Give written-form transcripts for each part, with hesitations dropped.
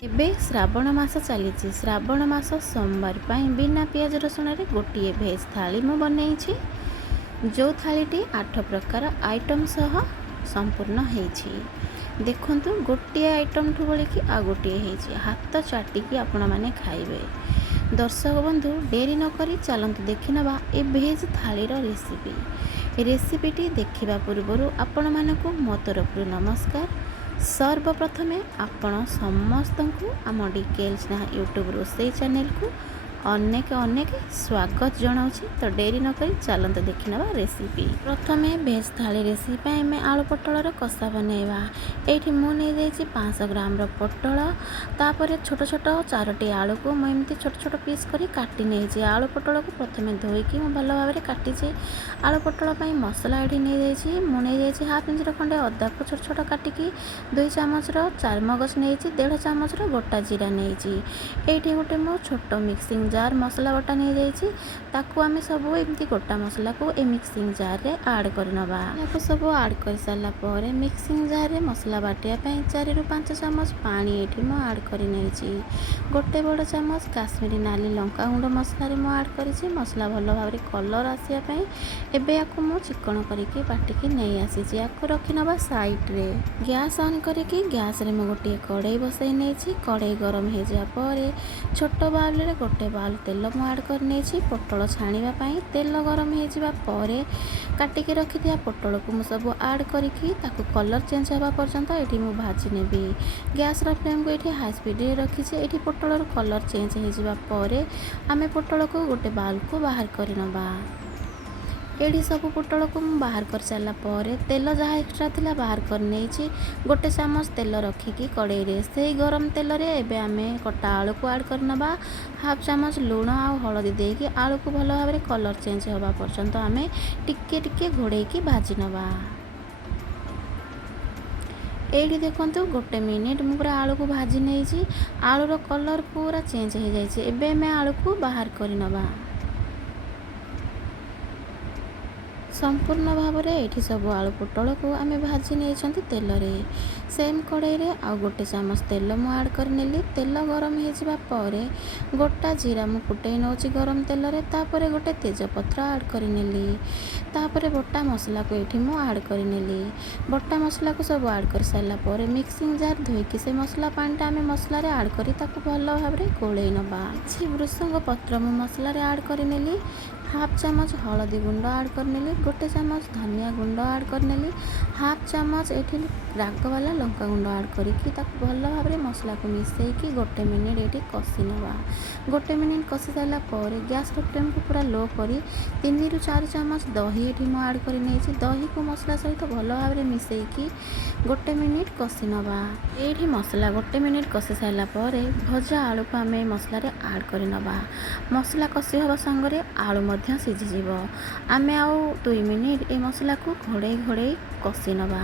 ଏବେ ଶ୍ରାବଣ ମାସ ଚାଲିଛି। ଶ୍ରାବଣ ମାସ सोमवार ପାଇଁ बिना पियाज रसुण गोटे भेज थाली मु बनई। जो थालीटी 8 प्रकार आइटम सह संपूर्ण होईछि। देखंतु गोटे आइटम ठू बोली कि आ गोटे होईछि। हाथ चाटिकी आपण माने खाइबे। दर्शक बंधु डेरी न करी चलंतु देखि नबा ए भेज थालीर रेसिपीटी देखिबा पूर्वरु आपण मानकु मो तरफरु नमस्कार। सर्वप्रथमे आपण समस्त को आम डिकेल्स ना यूट्यूब रोसई चैनल को अनेक अनेक स्वागत जनाऊँगी। तो डेरी नक चलते देखने रेसिपी। प्रथमे भेज थाली रेसिपी में आलू पटलर कषा बनैबा। ये मुझे 500 ग्राम पटल तापर छोट छोट 4टी आलू को मुझे छोट छोट पीस कर काटी नहीं। आलू पटल को प्रथम धोईकी मुझे भल भाव काटी। आलू पटल मसला ये नहीं हाफ इंच खंडे अदा को छोट छोट काटिकी 2 चामच 4 मगज नहीं 1.5 चामच गोटा जीरा नहीं। ये गोटे मो छोट मिक्सिंग जार मसला बटा नहीं जाइए। ताकू आम सब एमती गोटा मसला को ए मिक्सिंग जार रे ऐड करनबा। याको सब ऐड कर सारा पर मिक्सिंग जार रे मसला बाटिया 4 ରୁ 5 चामच पानी एठी मो ऐड करी नहीं। गोटे बड़ चामच काश्मीरी नाली लंका गुंड मसला रे मो ऐड करी। मसला भल भाव कलर आसिया पई एबे याको मो चिकन करके बाटिकी नहीं आसी। याको रखी नबा साइड रे। गैस ऑन करके गैस रे मो गोटे कड़ाई बसई नहीं। कड़ाई गरम हो जा पर छोट बाउल रे गोटे बाउल तेल मु ऐड कर नहीं। पोटल छाणीबा तेल गरम हो काटिकी रखी दिया पोटल को सब ऐड करके कलर चेंज होगा पर्यंत ये मु भाजी नेबी। गैस फ्लेम को ये हाई स्पीड रे रखी। ये पोटल कलर चेंज हो आमे पोटल को गोटे बाउल को बाहर कर नबा। ये सब पोटल को बाहर कर सारा पर तेल जहाँ एक्स्ट्रा थिला बाहर कर नहीं। गोटे चामच तेल रखिकी कड़ाई रे से गरम तेल रे एबे आमे कटा आलू को ऐड कर नबा। हाफ चामच लुण आ हलदी देकी आलू को भल भाव कलर चेंज होगा पर्यंत आमे टिके टिके घोड़ेकी भाजी नबा। ये देखो गोटे मिनिट मु पूरा आलू को भाजी नहीं। आलूर कलर पूरा चेंज हो जाए। एबे आमे आलू को बाहर कर नबा। संपूर्ण भाव में ये सब आलू पोटल को आम भाजी नहीं तेल रे। सेम कड़ाई रे आ गोटे चामच तेल मु ऐड कर नेली। तेल गरम हो पर गोटा जीरा मु फुटई नौ गरम तेल रे। तापर गोटे तेजपत्र ऐड कर नेली। तापर बटा मसला को ये मु ऐड कर नेली। बटा मसला को सब ऐड कर सारा पर मिक्सिंग जार धोईकी से मसला पानीटा आम मसला रे ऐड करी ताकू भल भाव में गोलई नबा। किछि भृषंग पत्र मु मसला रे ऐड कर नेली। हाफ चामच हलदी गुंड ऐड कर नेली। गोटे चामच धनिया गुंड ऐड कर नेली। हाफ चामच ये राग वाला लंका गुंड ऐड करके भल भाव में मसला को मिसईकी गोटे मिनिट ये कषि नवा। गोटे मिनिट कषि सारा पर गैस फ्लेम को पूरा लो करी 3 ରୁ 4 चामच दही ये ऐड कर नहीं। दही को मसला सहित भल भाव में मिसईकी गोटे मिनिट कषि नवा। ये मसला गोटे मिनिट कषि सारा पर भजा आलू को आम मसला रे ऐड कर नवा। मसला कषि हवा संगे आलू सीझीज। आम आउ 2 मिनिट ए मसला को घोड़े घोड़े कषि नवा।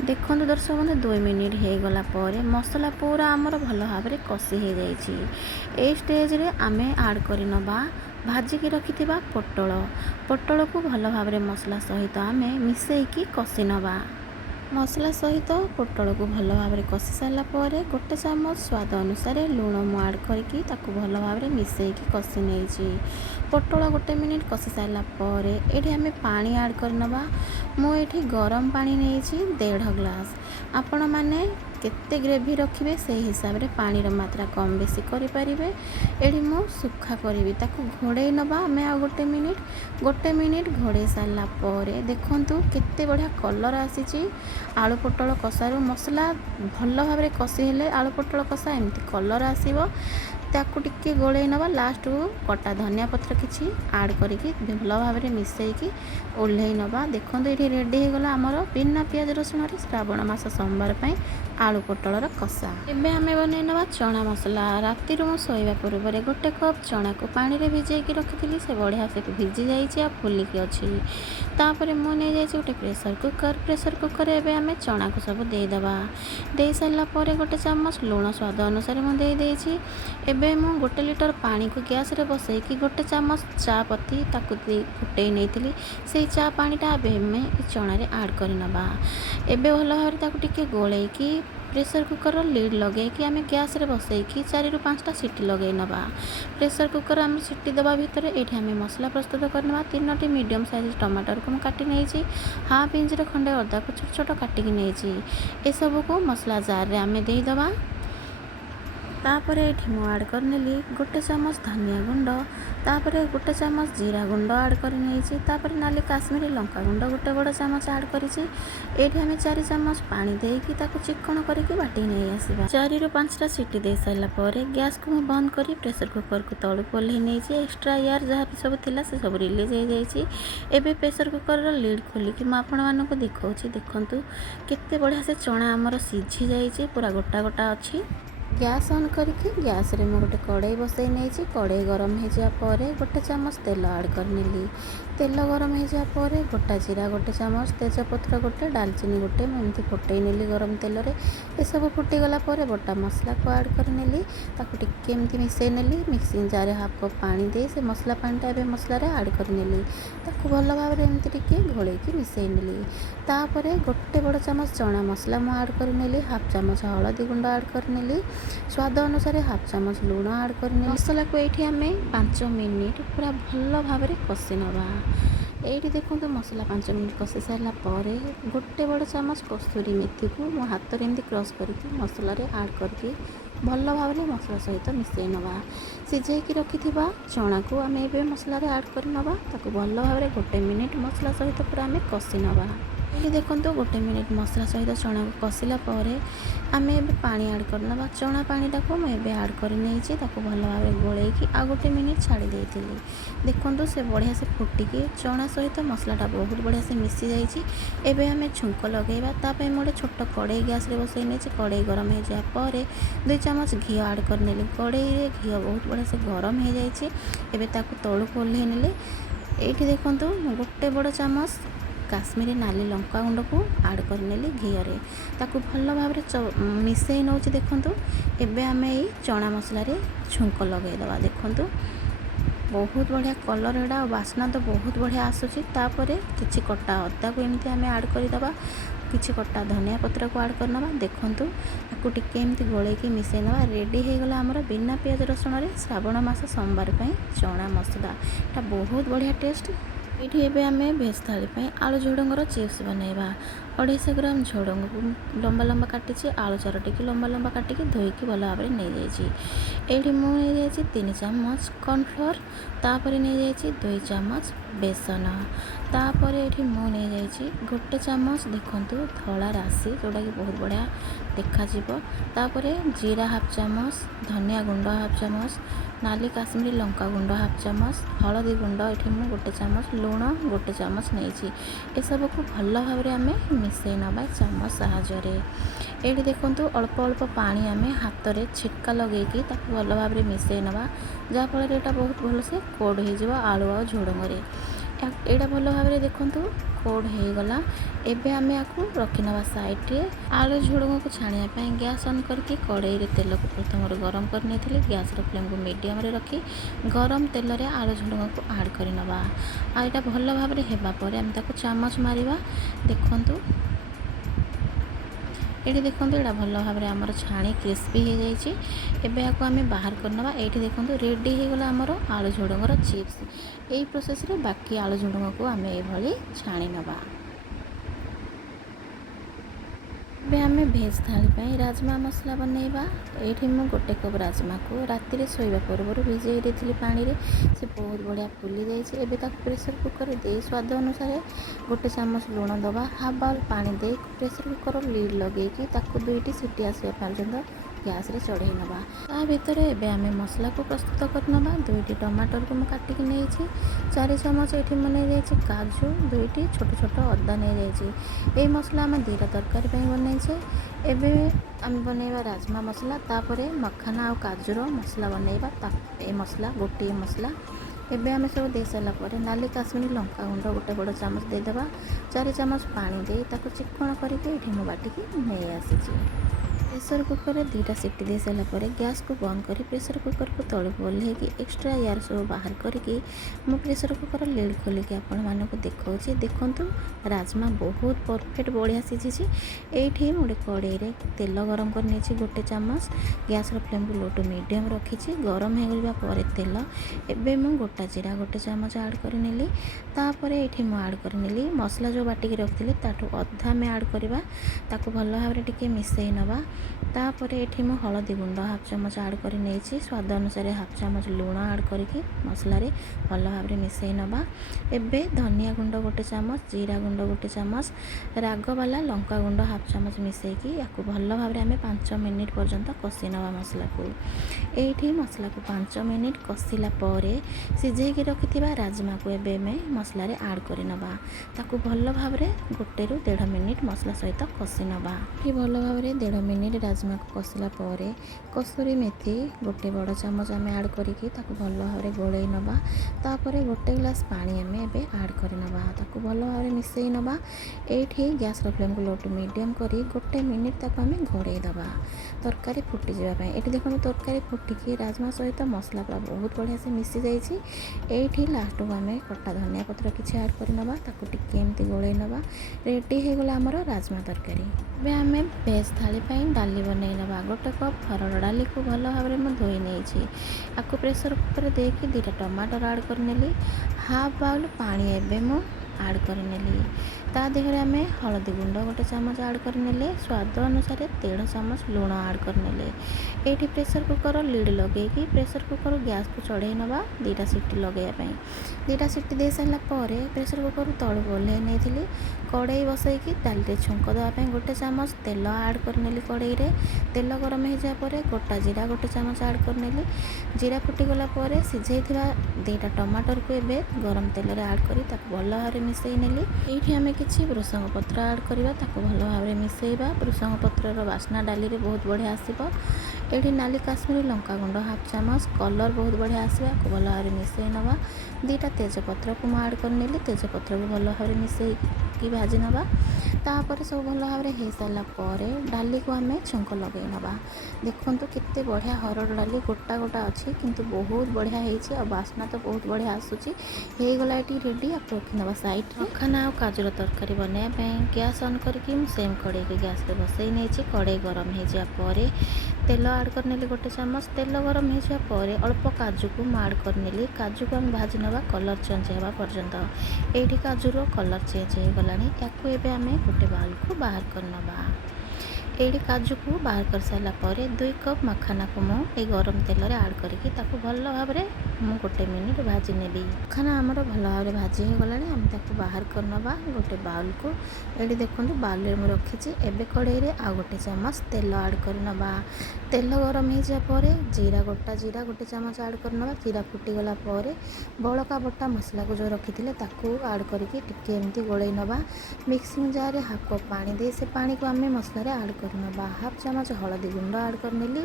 देखो दर्शक बंधु 2 मिनिट हो गला पर मसला पूरा आमर भल भाव में कषि हो जाए। स्टेज रे आमे ऐड कर नबा भाजिकी रखिथिबा पोटल। पोटल को भल भाव में मसला सहित आमे मिसईकी कषि नबा। मसला सहित पोटल को भल भाव में कषि सारा पर गोटे चामच स्वाद अनुसार लुण मु ऐड करके भल भाव में मिसईकी कषि नहीं। पोटल गोटे मिनिट कषि सारा पर ये आम पानी ऐड कर नबा। मुझे गरम पानी नहीं 1.5 ग्लास। आपण मैंने केते ग्रेवी रखिए से हिसाब रे पानी मात्रा कम बेसी करें। ये मु सुखा करी घोड़े नबा। आम आ गोटे मिनिट घोड़े सारा पर देखु केते बढ़िया कलर आसी। आलू पोटल कषारू मसला भल भाव में कषि हेले आलू पोटल कषा एमती कलर आसीबो। ताकू टिके गोलई नबा। लास्ट को कटा धनिया पत्र किछि ऐड करके भल भाव में मिसईकी ओल्हई नबा। देखो ये रेडी हो गला आमर बिना पियाज रसुण श्रावण मास सोमवार ପାଇଁ आलू पोटलर कषा। एबे आमे बनै नबा चना मसला। राति मु सोइबा पूर्व गोटे कप चना को पानी रे भिजेकी रखिथिली। से बढ़िया से भिजी जाइए आ फुलिकी अच्छी। तापर मु नहीं जाइए गोटे प्रेसर कुकर एबे आमे चना को सब देदेबा। दे सारा पर गोटे चामच लुण स्वाद अनुसार मु दे देइछि। एबे मु 1 लिटर पानी को गैस रे बसईकी गोटे चामच चा पत्ती फुटई नहीं से चा पानीटा चना रे ऐड कर नबा। एबे भल भाव टिके गोलैकी प्रेसर कुकर लिड लगे आम गैस रे बसैकी 4 ରୁ 5टा सीटी लगे नवा। प्रेसर कुकर आम सीटी देवा भितर ये आम मसला प्रस्तुत करना। 3टी मीडियम साइज टमाटर को काटी नहीं, हाफ इंच खंडे अदा को छोट छोट काटिकी नहीं, ये सब को मसला जार रे आम देदेवा। तापर ये आड कर नेली 1 चामच धनिया गुंड, तापर 1 चामच जीरा गुंड आड कर नहीं, तापर नाली काश्मीरी लंका गुंड 1 बड़ चामच आड करिछि। एठी हमें 4 चामच पानी देकी ताको चिकन करके बाटी नहीं आसीबा। 4 ରୁ 5टा सीटी दे साइला परे गैस को मैं बंद करी प्रेसर कुकर को तळु कोल्हे नहीं, एक्स्ट्रा एयर जहाँ भी सब थिला से सब रिलीज हो जाइछि। एबे प्रेसर कुकर रो लीड खोलिकी मैं आपण मानको देखौछि, देखंतु केते बढ़िया से चना हमर सिझी जाइछि, पूरा गोटा गोटा अछि। गैस ऑन करके गैस रे मैं गोटे कड़ाई बसई नहीं, कड़ाई गरम हो जाए 1 चामच तेल आड कर नेली। तेल गरम हो जाए गोटा जीरा 1 चामच, तेजपत्र 1, डालचीनी 1 एमती फुटई नेली गरम तेल रे। ये सब फुटीगला बटा मसला को आड कर नेली, ताको टिके एमती मिसई नेली। मिक्सिंग जार हाफ कप पानी दे से मसला पानीटा ए मसला रे आड कर नेली, ताको भल भाव एमती टिके घोलैकी मिसई नेली। तापर 1 बड़ चामच चना मसला मैं आड कर नेली, हाफ चामच हळदी गुंड आड कर नेली, स्वाद अनुसार हाफ चामच लुण आड कर मसला को ये आम 5 मिनिट पूरा भल भाव कषि नवा। ये देखो मसला 5 मिनिट कषि सारा पर 1 बड़ चामच कस्तूरी मेथी को मो हाथ में एमती क्रश करके मसला रे आड करके भल भाव मसला सहित मिसई नवा। सिझेकी रखि चना को आम ए मसला रे आड कर नवा, ताको भल भाव 1 मिनिट मसला सहित पूरा आम कषि नवा। ये देखो 1 मिनिट मसला सहित चना को कषिला आम ए पानी आड करना। चना पानीटा को मुझे आड कर नहीं, भल भाव गोलैकी आ 1 मिनिट छाड़ी देती। देखो से बढ़िया से फुटिकी चना सहित मसलाटा बहुत बढ़िया से मिसी जाइए। एबे आम छुंक लगेगा, तापर मोटे छोट कड़ाई गैस रे बसई नहीं, कड़ाई गरम हो जाए 2 चामच घी आड कर नेली। कड़ाई रे घी बहुत बढ़िया से गरम हो जाइए। एबे ताको तळु ओल्हे नेले। एठी देखंतु 1 बड़ चामच काश्मीरी नाली लंका गुंड को आड कर नेली घी रे, ताको भल भाव मिसई नौ। देखंतु एबे आमे ई चना मसला रे छुंक लगई दवा। देखंतु बहुत बढ़िया कलर एडा और बास्ना तो बहुत बढ़िया आसुची। तापर किछि कटा अदा को एमती आमे आड कर दवा, किछि कटा धनिया पत्र को आड करनवा। देखंतु ताको टिके एमती गोलैकी मिसई नवा। रेडी हो गला हमर बिना प्याज रसुण रे श्रावण मास सोमवार पई चना मसला। एटा बहुत बढ़िया टेस्ट। ये एबे आमे भेज थाली पे आलू झुडंगर चिप्स बनैबा। 250 ग्राम झुडंग को लंबा लंबा काटी, आलू 4टी की लंबा लंबा काटिकी धोईकी भल भाव नहीं जाइए। ये मुझे 3 चामच कॉर्नफ्लोर, तापर नहीं 2 चामच बेसन, तापर ये मुझे 1 चामच देखंतु धला राशि जोटा कि बहुत बढ़िया देखा। तापर जीरा हाफ चामच, धनिया गुंड हाफ चामच, नाली काश्मीरी लंका गुंड हाफ चामच, हलदी गुंड ये मुझे 1 चामच, लुण 1 चामच नहीं। ये सब को भल भाव आम मिसई नवा चामच साहाଯ୍य। ये देखो अल्प अल्प पानी आम हाथ में छिटका लगेगी भल भाव मिसई नवा, जहाँफल यहाँ बहुत भल से कोड हो आलू आ झुडंग। यहाँ भल भाव देखु कोड हो गला। एबे आम आपको रखिनवा साइड रे। आलू झुडंग को छाणिया गैस ऑन करके कड़ाई रे तेल को प्रथम गरम कर नहीं, गैस फ्लेम को मीडियम रे रखी गरम तेल रे आलू झुडंग को आड करनवा। आ यहाँ भल भाव हेबा परे आम ताको चामच मारिबा। देखंतु ये देखो यहाँ भल भाव आमर छाणी क्रिस्पी हो जाइए। एबे आपको आम बाहर करनवा। ये देखो रेडी हो गला आमर आलू झुडंगर चिप्स। यही प्रोसेस रे बाकी आलू झुडंग को आम ये छाणी नवा। ଏବେ ଆମେ ଭେଜ୍ ଥାଳି ପାଇଁ ରାଜମା ମସଲା ବନେଇବା। ଏଇଠି ମୁଁ 1 କପ୍ ରାଜମାକୁ ରାତିରେ ଶୋଇବା ପୂର୍ବରୁ ଭିଜେଇ ଦେଇଥିଲି ପାଣିରେ। ସେ ବହୁତ ବଢ଼ିଆ ଫୁଲି ଯାଇଛି। ଏବେ ତାକୁ ପ୍ରେସର କୁକରରେ ଦେଇ ସ୍ୱାଦ ଅନୁସାରେ 1 ଚାମଚ ଲୁଣ ଦେବା, ହାଫ୍ ବାଉଲ୍ ପାଣି ଦେଇ ପ୍ରେସର କୁକର ଲିଡ୍ ଲଗେଇକି ତାକୁ 2ଟି ସିଟି ଆସିବା ପର୍ଯ୍ୟନ୍ତ गैस रे चढ़ई नवा। ता भितर एबे आमे मसला को प्रस्तुत कर नवा। 2टी टमाटर को मैं काटिकी नहीं, 4 चामच ये बन जाइए काजू, 2टी छोट छोट अदा नहीं जाइए। यही मसला आम 2टा तरकारी बनईचे। एबे आम बनैबा राजमा मसला, तापर मखाना और काजूर मसला बनैबा। ए मसला गोटे मसला एबे आम सब दे सारा पर नाली काश्मीरी लंका गुंड 1 बड़ चामच देदेबा। 4 चामच पानी दे ताको चिकन करके ये बाटिकी नहीं आसी। प्रेसर कुकर दुईटा सीटी दे सारा पर गैस को बंद कर प्रेसर कुकर को तलक ओह्लैकी एक्सट्रा एयर सब बाहर करके मो प्रेसर कुकर लिड खोलिकी आपण मानक देखा देखूँ राजमा बहुत परफेक्ट बढ़िया सीझी। ये गोटे कड़े तेल गरम कर गोटे चामच गैस फ्लेम को लो टू मीडियम रखी गरम होगा पर तेल एबे मु गोटा जीरा गोटे चामच ऐड कर नेली तापर ये ऐड कर नेली मसला जो बाटिकी रखी ताठू अधा में ऐड करवा ताकू भल भाव टिके मिसई नवा तापर ये मु हलदी गुंड हाफ चामच ऐड कर स्वाद अनुसार हाफ चामच लुण ऐड करके मसला रे भल भाव मिसई नवा एबे धनिया गुंड गोटे चामच जीरा गुंड गोटे चामच राग वाला लंका गुंड हाफ चामच मिसईकी या भल भाव आम 5 मिनिट पर्यंत कषि नवा मसला को ये मसला को 5 मिनिट कषिला सिझेकी रखि राजमा को एबे मसला रे ऐड कर नवा ताकू भल भाव गोटे रु 1.5 मिनिट मसला सहित कषि नवा भल भाव 1.5 मिनिट राजमा को कषिला कसूरी मेथी गोटे बड़ चामच आम ऐड करके भल भाव गोलई नवा तापर गोटे ग्लास पानी आम एबे ऐड कर नवा ताकू भल भाव मिसई नवा ये गैस फ्लेम को लो टू मीडियम करी गोटे मिनिट ताकू आम घोड़े दबा तरकारी फुटी जावाई। ये देखो तरकारी फुटिकी राजमा सहित मसला पूरा बहुत बढ़िया से मिसी जाइए। ये लास्ट को आम कटा धनिया पत्र किसी ऐड कर नवा ताकू टिके एमती गोलई नवा रेडी हो गला आमर राजमा तरकारी। ଏବେ ଆମେ ଭେଜ୍ ଥାଳି ପାଇଁ ଡାଲି ବନେଇ ନେବା। ଗୋଟେ କପ୍ ହରଡ଼ ଡାଲିକୁ ଭଲ ଭାବରେ ମୁଁ ଧୋଇ ନେଇଛି। ଆକୁ ପ୍ରେସର କୁକରରେ ଦେଇକି 2ଟା ଟମାଟର ଆଡ଼୍ କରିନେଲି। ହାଫ୍ ବାଉଲ୍ ପାଣି ଏବେ ମୁଁ ଆଡ଼୍ କରିନେଲି। ତା ଦେହରେ ଆମେ ହଳଦୀ ଗୁଣ୍ଡ ଗୋଟେ ଚାମଚ ଆଡ଼୍ କରିନେଲେ ସ୍ୱାଦ ଅନୁସାରେ 1.5 ଚାମଚ ଲୁଣ ଆଡ଼୍ କରିନେଲେ। ଏଇଠି ପ୍ରେସର କୁକର ଲିଡ୍ ଲଗେଇକି ପ୍ରେସର କୁକର ଗ୍ୟାସକୁ ଚଢ଼େଇ ନେବା 2ଟା ସିଟି ଲଗେଇବା ପାଇଁ। 2ଟା ସିଟି ଦେଇ ସାରିଲା ପରେ ପ୍ରେସର କୁକର ତଳକୁ ଓହ୍ଲେଇ ନେଇଥିଲି। କଡ଼େଇ ବସେଇକି ଡାଲିରେ ଛୁଙ୍କ ଦେବା ପାଇଁ ଗୋଟେ ଚାମଚ ତେଲ ଆଡ଼୍ କରିନେଲି। କଡ଼େଇରେ ତେଲ ଗରମ ହେଇଯିବା ପରେ ଗୋଟା ଜିରା ଗୋଟେ ଚାମଚ ଆଡ଼୍ କରିନେଲି। ଜିରା ଫୁଟିଗଲା ପରେ ସିଝେଇଥିବା 2ଟା ଟମାଟରକୁ ଏବେ ଗରମ ତେଲରେ ଆଡ଼୍ କରି ତାକୁ ଭଲ ଭାବରେ ମିଶେଇ ନେଲି। ଏଇଠି ଆମେ କିଛି ଭୃଷଙ୍ଗ ପତ୍ର ଆଡ଼୍ କରିବା ତାକୁ ଭଲ ଭାବରେ ମିଶେଇବା। ଭୃଷଙ୍ଗ ପତ୍ରର ବାସ୍ନା ଡାଲିରେ ବହୁତ ବଢ଼ିଆ ଆସିବ। ଏଇଠି ନାଲି କାଶ୍ମୀରୀ ଲଙ୍କା ଗୁଣ୍ଡ ହାଫ୍ ଚାମଚ କଲର୍ ବହୁତ ବଢ଼ିଆ ଆସିବ। ଆକୁ ଭଲ ଭାବରେ ମିଶେଇ ନେବା। 2ଟା ତେଜପତ୍ରକୁ ମୁଁ ଆଡ଼୍ କରିନେଲି। ତେଜପତ୍ରକୁ ଭଲ ଭାବରେ ମିଶେଇକି ଭାଜି ନେବା। ତାପରେ ସବୁ ଭଲ ଭାବରେ ହେଇସାରିଲା ପରେ ଡାଲିକୁ ଆମେ ଛୁଙ୍କ ଲଗାଇ ନେବା। ଦେଖନ୍ତୁ କେତେ ବଢ଼ିଆ ହରଡ଼ ଡାଲି ଗୋଟା ଗୋଟା ଅଛି କିନ୍ତୁ ବହୁତ ବଢ଼ିଆ ହେଇଛି ଆଉ ବାସ୍ନା ତ ବହୁତ ବଢ଼ିଆ ଆସୁଛି। ହେଇଗଲା ଏଠି ରେଡ଼ି। ଆକୁ ରଖିନେବା ସାଇଡ଼୍ରେ। ମଖାନା ଆଉ କାଜୁର ତରକାରୀ ବନେଇବା ପାଇଁ ଗ୍ୟାସ୍ ଅନ୍ କରିକି ମୁଁ ସେମ୍ କଡ଼େଇକି ଗ୍ୟାସ୍ରେ ବସେଇ ନେଇଛି। କଡ଼େଇ ଗରମ ହେଇଯିବା ପରେ ତେଲ ଆଡ଼୍ କରିନେଲି ଗୋଟେ ଚାମଚ। ତେଲ ଗରମ ହେଇଯିବା ପରେ ଅଳ୍ପ କାଜୁକୁ ମୁଁ ଆଡ଼୍ କରିନେଲି। କାଜୁକୁ ଆମେ ଭାଜି ନେବା କଲର୍ ଚେଞ୍ଜ ହେବା ପର୍ଯ୍ୟନ୍ତ। ଏଇଠି କାଜୁର କଲର୍ ଚେଞ୍ଜ ହେଇଗଲାଣି। ୟାକୁ ଏବେ ଆମେ ଗୋଟେ ବାଉଲ୍କୁ ବାହାର କରିନେବା। ଏଇଠି କାଜୁକୁ ବାହାର କରିସାରିଲା ପରେ 2 କପ୍ ମଖାନାକୁ ମୁଁ ଏଇ ଗରମ ତେଲରେ ଆଡ଼୍ କରିକି ତାକୁ ଭଲ ଭାବରେ ମୁଁ 1 ମିନିଟ୍ ଭାଜି ନେବି। ମଖାନା ଆମର ଭଲ ଭାବରେ ଭାଜି ହେଇଗଲାଣି। ଆମେ ତାକୁ ବାହାର କରିନେବା ଗୋଟେ ବାଉଲ୍କୁ। ଏଇଠି ଦେଖନ୍ତୁ ବାଉଲ୍ରେ ମୁଁ ରଖିଛି। ଏବେ କଡ଼େଇରେ ଆଉ ଗୋଟେ ଚାମଚ ତେଲ ଆଡ଼୍ କରିନେବା। ତେଲ ଗରମ ହେଇଯିବା ପରେ ଗୋଟା ଜିରା ଗୋଟେ ଚାମଚ ଆଡ଼୍ କରିନେବା। ଜିରା ଫୁଟିଗଲା ପରେ ବଳକା ବଟା ମସଲାକୁ ଯେଉଁ ରଖିଥିଲେ ତାକୁ ଆଡ଼୍ କରିକି ଟିକେ ଏମିତି ଗୋଳେଇ ନେବା। ମିକ୍ସିଂ ଜାର୍ରେ ହାଫ୍ କପ୍ ପାଣି ଦେଇ ସେ ପାଣିକୁ ଆମେ ମସଲାରେ ଆଡ଼୍ କରିନେବା। ହାଫ୍ ଚାମଚ ହଳଦୀ ଗୁଣ୍ଡ ଆଡ଼୍ କରିନେଲି।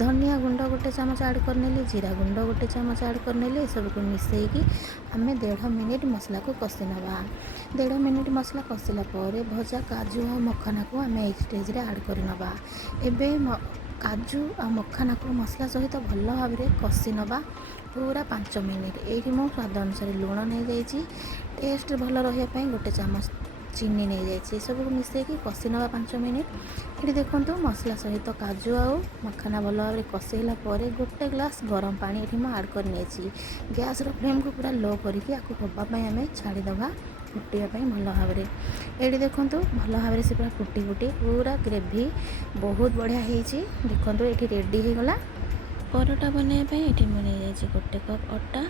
ଧନିଆ ଗୁଣ୍ଡ ଗୋଟେ ଚାମଚ ଆଡ଼୍ କରିନେଲି। ଜିରା ଗୁଣ୍ଡ ଗୋଟେ ଚାମଚ ଆଡ଼୍ କରିନେଲି। ଏସବୁକୁ ମିଶେଇକି ଆମେ 1.5 ମିନିଟ୍ ମସଲାକୁ କଷି ନେବା। 1.5 ମିନିଟ୍ ମସଲା କଷିଲା ପରେ ଭଜା କାଜୁ ଆଉ ମଖାନାକୁ ଆମେ ଏଇ ଷ୍ଟେଜ୍ରେ ଆଡ଼୍ କରିନେବା। ଏବେ କାଜୁ ଆଉ ମଖାନାକୁ ମସଲା ସହିତ ଭଲ ଭାବରେ କଷି ନେବା ପୁରା 5 ମିନିଟ୍। ଏଇଠି ମୁଁ ସ୍ୱାଦ ଅନୁସାରେ ଲୁଣ ନେଇଯାଇଛି। ଟେଷ୍ଟ ଭଲ ରହିବା ପାଇଁ ଗୋଟେ ଚାମଚ ଚିନି ନେଇଯାଇଛି। ଏସବୁକୁ ମିଶେଇକି କଷି ନେବା 5 ମିନିଟ୍। ଏଠି ଦେଖନ୍ତୁ ମସଲା ସହିତ କାଜୁ ଆଉ ମଖାନା ଭଲ ଭାବରେ କଷି ହେଲା ପରେ ଗୋଟେ ଗ୍ଲାସ୍ ଗରମ ପାଣି ଏଠି ମୁଁ ଆଡ଼୍ କରି ନେଇଛି। ଗ୍ୟାସ୍ର ଫ୍ଲେମ୍କୁ ପୁରା ଲୋ କରିକି ଆକୁ ହେବା ପାଇଁ ଆମେ ଛାଡ଼ିଦେବା ଫୁଟିବା ପାଇଁ ଭଲ ଭାବରେ। ଏଠି ଦେଖନ୍ତୁ ଭଲ ଭାବରେ ସେ ପୁରା ଫୁଟି ପୁରା ଗ୍ରେଭି ବହୁତ ବଢ଼ିଆ ହେଇଛି। ଦେଖନ୍ତୁ ଏଠି ରେଡ଼ି ହେଇଗଲା। ପରଟା ବନେଇବା ପାଇଁ ଏଠି ମୁଁ ନେଇଯାଇଛି 1 କପ୍ ଅଟା।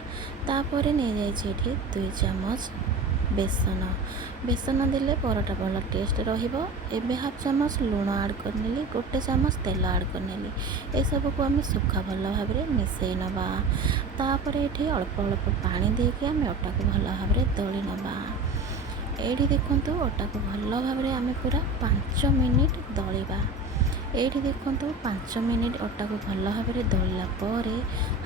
ତାପରେ ନେଇଯାଇଛି ଏଠି 2 ଚାମଚ ବେସନ ଦେଲେ ପରଟା ଭଲ ଟେଷ୍ଟ ରହିବ। ଏବେ ହାଫ୍ ଚାମଚ ଲୁଣ ଆଡ଼୍ କରିନେଲି। 1 ଚାମଚ ତେଲ ଆଡ଼୍ କରିନେଲି। ଏସବୁକୁ ଆମେ ସୁଖା ଭଲ ଭାବରେ ମିଶେଇ ନେବା। ତାପରେ ଏଠି ଅଳ୍ପ ଅଳ୍ପ ପାଣି ଦେଇକି ଆମେ ଅଟାକୁ ଭଲ ଭାବରେ ଦଳି ନେବା। ଏଇଠି ଦେଖନ୍ତୁ ଅଟାକୁ ଭଲ ଭାବରେ ଆମେ ପୁରା 5 ମିନିଟ୍ ଦଳିବା। ଏଇଠି ଦେଖନ୍ତୁ 5 ମିନିଟ୍ ଅଟାକୁ ଭଲ ଭାବରେ ଦଳିଲା ପରେ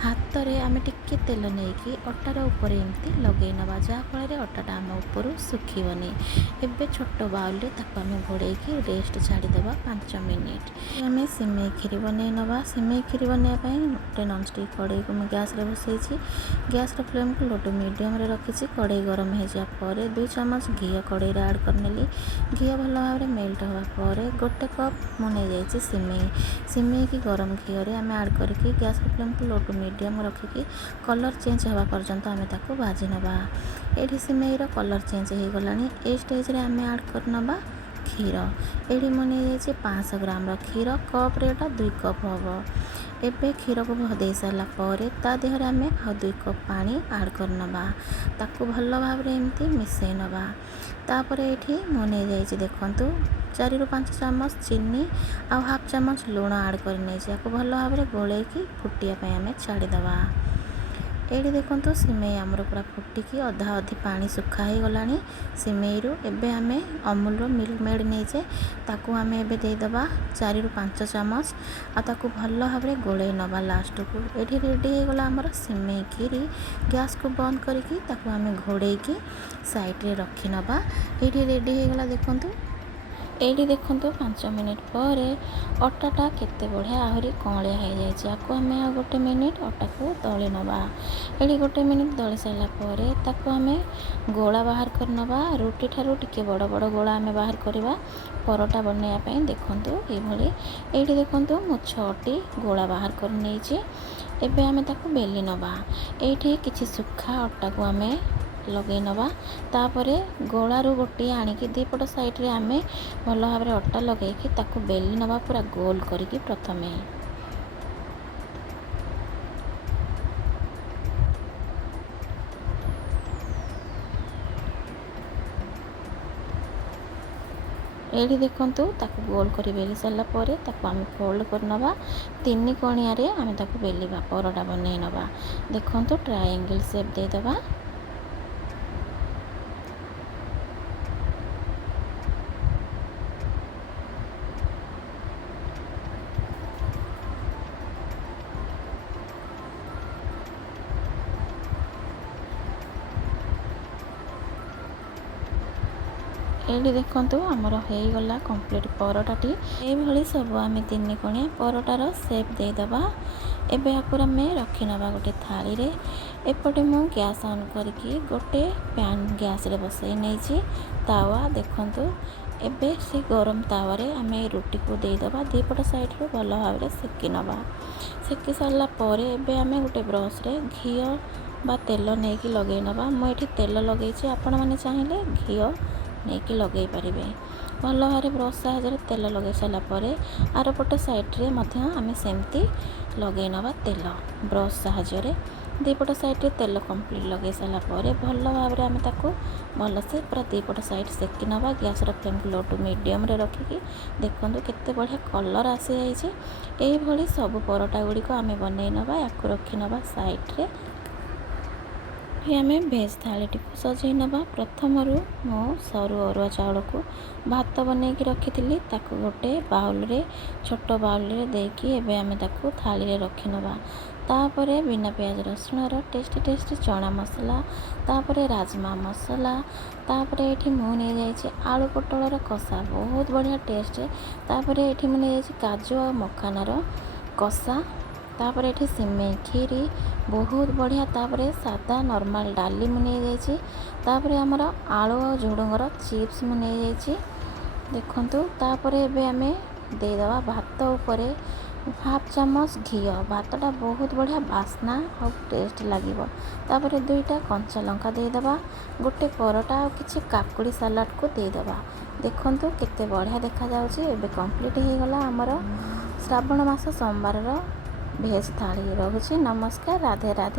ହାତରେ ଆମେ ଟିକେ ତେଲ ନେଇକି ଅଟାର ଉପରେ ଏମିତି ଲଗେଇ ନେବା, ଯାହାଫଳରେ ଅଟାଟା ଆମ ଉପରୁ ଶୁଖିବନି। ଏବେ ଛୋଟ ବାଉଲରେ ତାକୁ ଆମେ ଘୋଡ଼େଇକି ରେଷ୍ଟ ଛାଡ଼ିଦେବା 5 ମିନିଟ୍। ଆମେ ସିମେଇ କ୍ଷୀରି ବନେଇ ନେବା। ସିମେଇ କ୍ଷୀରି ବନେଇବା ପାଇଁ ଗୋଟେ ନନଷ୍ଟିକ୍ କଡ଼େଇକୁ ମୁଁ ଗ୍ୟାସ୍ରେ ବସେଇଛି। ଗ୍ୟାସ୍ର ଫ୍ଲେମ୍କୁ ଲୋ ଟୁ ମିଡ଼ିୟମ୍ରେ ରଖିଛି। କଡ଼େଇ ଗରମ ହେଇଯିବା ପରେ 2 ଚାମଚ ଘିଅ କଡ଼େଇରେ ଆଡ଼୍ କରିନେଲି। ଘିଅ ଭଲ ଭାବରେ ମେଲ୍ଟ ହେବା ପରେ 1 କପ୍ ମୁଁ ନେଇଯାଇଛି ସିମେଇକି ଗରମ ଘିଅରେ ଆମେ ଆଡ଼୍ କରିକି ଗ୍ୟାସ୍ର ଫ୍ଲେମ୍କୁ ଲୋ ଟୁ ମିଡ଼ିୟମ୍ ରଖିକି କଲର୍ ଚେଞ୍ଜ ହେବା ପର୍ଯ୍ୟନ୍ତ ଆମେ ତାକୁ ଭାଜି ନେବା। ଏଇଠି ସିମେଇର କଲର୍ ଚେଞ୍ଜ ହେଇଗଲାଣି। ଏଇ ଷ୍ଟେଜ୍ରେ ଆମେ ଆଡ଼୍ କରିନେବା କ୍ଷୀର। ଏଇଠି ମୁଁ ନେଇଯାଇଛି 500 ଗ୍ରାମର କ୍ଷୀର, କପ୍ରେ ଏଇଟା 2 କପ୍ ହେବ। ଏବେ କ୍ଷୀରକୁ ଭଦେଇ ସାରିଲା ପରେ ତା ଦେହରେ ଆମେ ଆଉ 2 କପ୍ ପାଣି ଆଡ଼୍ କରିନେବା। ତାକୁ ଭଲ ଭାବରେ ଏମିତି ମିଶାଇ ନେବା। ତାପରେ ଏଇଠି ମୁଁ ନେଇଯାଇଛି ଦେଖନ୍ତୁ 4ରୁ 5 ଚାମଚ ଚିନି ଆଉ ହାଫ୍ ଚାମଚ ଲୁଣ ଆଡ଼୍ କରି ନେଇଛି। ୟାକୁ ଭଲ ଭାବରେ ଗୋଳେଇକି ଫୁଟିବା ପାଇଁ ଆମେ ଛାଡ଼ିଦେବା। ଏଇଠି ଦେଖନ୍ତୁ ସିମେଇ ଆମର ପୁରା ଫୁଟିକି ଅଧା ଅଧି ପାଣି ଶୁଖା ହେଇଗଲାଣି ସିମେଇରୁ। ଏବେ ଆମେ ଅମୁଲର ମିଲ୍କ ମେଡ଼୍ ନେଇଛେ, ତାକୁ ଆମେ ଏବେ ଦେଇଦେବା 4ରୁ 5 ଚାମଚ ଆଉ ତାକୁ ଭଲ ଭାବରେ ଗୋଳେଇ ନେବା ଲାଷ୍ଟକୁ। ଏଇଠି ରେଡ଼ି ହେଇଗଲା ଆମର ସିମେଇ କ୍ଷୀରି। ଗ୍ୟାସ୍କୁ ବନ୍ଦ କରିକି ତାକୁ ଆମେ ଘୋଡ଼େଇକି ସାଇଡ଼୍ରେ ରଖିନେବା। ଏଇଠି ରେଡ଼ି ହେଇଗଲା ଦେଖନ୍ତୁ। ଏଇଠି ଦେଖନ୍ତୁ 5 ମିନିଟ୍ ପରେ ଅଟାଟା କେତେ ବଢ଼ିଆ ଆହୁରି କଅଁଳିଆ ହେଇଯାଇଛି। ୟାକୁ ଆମେ ଆଉ 1 ମିନିଟ୍ ଅଟାକୁ ଦଳି ନେବା। ଏଇଠି 1 ମିନିଟ୍ ଦଳି ସାରିଲା ପରେ ତାକୁ ଆମେ ଗୋଳା ବାହାର କରିନେବା। ରୁଟି ଠାରୁ ଟିକେ ବଡ଼ ବଡ଼ ଗୋଳା ଆମେ ବାହାର କରିବା ପରଟା ବନେଇବା ପାଇଁ। ଦେଖନ୍ତୁ ଏଇଭଳି। ଏଇଠି ଦେଖନ୍ତୁ ମୁଁ 6ଟି ଗୋଳା ବାହାର କରି ନେଇଛି। ଏବେ ଆମେ ତାକୁ ବେଲି ନେବା। ଏଇଠି କିଛି ଶୁଖା ଅଟାକୁ ଆମେ ଲଗାଇ ନେବା। ତାପରେ ଗୋଳାରୁ ଗୋଟିଏ ଆଣିକି 2 ପଟ ସାଇଡ଼୍ରେ ଆମେ ଭଲ ଭାବରେ ଅଟା ଲଗାଇକି ତାକୁ ବେଲି ନେବା ପୁରା ଗୋଲ କରିକି। ପ୍ରଥମେ ଏଇଠି ଦେଖନ୍ତୁ ତାକୁ ଗୋଲ କରି ବେଲି ସାରିଲା ପରେ ତାକୁ ଆମେ ଫୋଲ୍ଡ କରିନେବା। 3 କଣିଆରେ ଆମେ ତାକୁ ବେଲିବା, ପରଟା ବନେଇ ନେବା। ଦେଖନ୍ତୁ ଟ୍ରାୟାଙ୍ଗେଲ ସେପ୍ ଦେଇଦେବା। ଏଇଠି ଦେଖନ୍ତୁ ଆମର ହେଇଗଲା କମ୍ପ୍ଲିଟ୍ ପରଟାଟି। ଏଇଭଳି ସବୁ ଆମେ 3 କଣିଆ ପରଟାର ସେପ୍ ଦେଇଦେବା। ଏବେ ୟାକୁ ଆମେ ରଖିନେବା ଗୋଟେ ଥାଳିରେ। ଏପଟେ ମୁଁ ଗ୍ୟାସ୍ ଅନ୍ କରିକି ଗୋଟେ ପ୍ୟାନ୍ ଗ୍ୟାସ୍ରେ ବସାଇ ନେଇଛି ତାୱା। ଦେଖନ୍ତୁ ଏବେ ସେ ଗରମ ତାୱାରେ ଆମେ এই ରୁଟିକୁ ଦେଇଦେବା। 2 ପଟ ସାଇଡ଼୍ରୁ ଭଲ ଭାବରେ ସେକି ନେବା। ସେକି ସାରିଲା ପରେ ଏବେ ଆମେ ଗୋଟେ ବ୍ରସ୍ରେ ଘିଅ ବା ତେଲ ନେଇକି ଲଗାଇ ନେବା। ମୁଁ ଏଠି ତେଲ ଲଗାଇଛି, ଆପଣମାନେ ଚାହିଁଲେ ଘିଅ ନେଇକି ଲଗାଇ ପାରିବେ। ଭଲ ଭାବରେ ବ୍ରସ୍ ସାହାଯ୍ୟରେ ତେଲ ଲଗାଇ ସାରିଲା ପରେ ଆରପଟ ସାଇଡ଼୍ରେ ମଧ୍ୟ ଆମେ ସେମିତି ଲଗାଇ ନେବା ତେଲ ବ୍ରସ୍ ସାହାଯ୍ୟରେ। 2 ପଟ ସାଇଡ଼୍ରେ ତେଲ କମ୍ପ୍ଲିଟ୍ ଲଗାଇ ସାରିଲା ପରେ ଭଲ ଭାବରେ ଆମେ ତାକୁ ଭଲସେ ପୁରା 2 ପଟ ସାଇଡ଼୍ ସେକି ନେବା। ଗ୍ୟାସ୍ର ଫ୍ଲେମ୍କୁ ଲୋ ଟୁ ମିଡ଼ିୟମ୍ରେ ରଖିକି। ଦେଖନ୍ତୁ କେତେ ବଢ଼ିଆ କଲର୍ ଆସିଯାଇଛି। ଏଇଭଳି ସବୁ ପରଟା ଗୁଡ଼ିକ ଆମେ ବନେଇ ନେବା। ୟାକୁ ରଖିନେବା ସାଇଡ଼୍ରେ। ଆମେ ଭେଜ୍ ଥାଳିଟିକୁ ସଜାଇ ନେବା। ପ୍ରଥମରୁ ମୁଁ ସରୁ ଅରୁଆ ଚାଉଳକୁ ଭାତ ବନେଇକି ରଖିଥିଲି, ତାକୁ ଗୋଟେ ବାଉଲରେ ଛୋଟ ବାଉଲରେ ଦେଇକି ଏବେ ଆମେ ତାକୁ ଥାଳିରେ ରଖିନେବା। ତାପରେ ବିନା ପିଆଜ ରସୁଣର ଟେଷ୍ଟି ଚଣା ମସଲା, ତାପରେ ରାଜମା ମସଲା, ତାପରେ ଏଠି ମୁଁ ନେଇଯାଇଛି ଆଳୁ ପୋଟଳର କଷା, ବହୁତ ବଢ଼ିଆ ଟେଷ୍ଟ। ତାପରେ ଏଠି ମୁଁ ନେଇଯାଇଛି କାଜୁ ଆଉ ମଖାନାର କଷା। ତାପରେ ଏଠି ସିମେଇ କ୍ଷୀରି ବହୁତ ବଢ଼ିଆ। ତାପରେ ସାଦା ନର୍ମାଲ୍ ଡାଲି ମୁଁ ନେଇଯାଇଛି। ତାପରେ ଆମର ଆଳୁ ଆଉ ଝୁଡ଼ଙ୍ଗର ଚିପ୍ସ ମୁଁ ନେଇଯାଇଛି। ଦେଖନ୍ତୁ ତାପରେ ଏବେ ଆମେ ଦେଇଦେବା ଭାତ ଉପରେ ହାଫ୍ ଚାମଚ ଘିଅ। ଭାତଟା ବହୁତ ବଢ଼ିଆ ବାସ୍ନା ଆଉ ଟେଷ୍ଟ ଲାଗିବ। ତାପରେ 2ଟା କଞ୍ଚା ଲଙ୍କା ଦେଇଦେବା। ଗୋଟେ ପରଟା ଆଉ କିଛି କାକୁଡ଼ି ସାଲାଡ଼କୁ ଦେଇଦେବା। ଦେଖନ୍ତୁ କେତେ ବଢ଼ିଆ ଦେଖାଯାଉଛି। ଏବେ କମ୍ପ୍ଲିଟ୍ ହେଇଗଲା ଆମର ଶ୍ରାବଣ ମାସ ସୋମବାରର ଭେଜ୍ ଥାଳି। ରହୁଛି। ନମସ୍କାର, ରାଧେ ରାଧେ।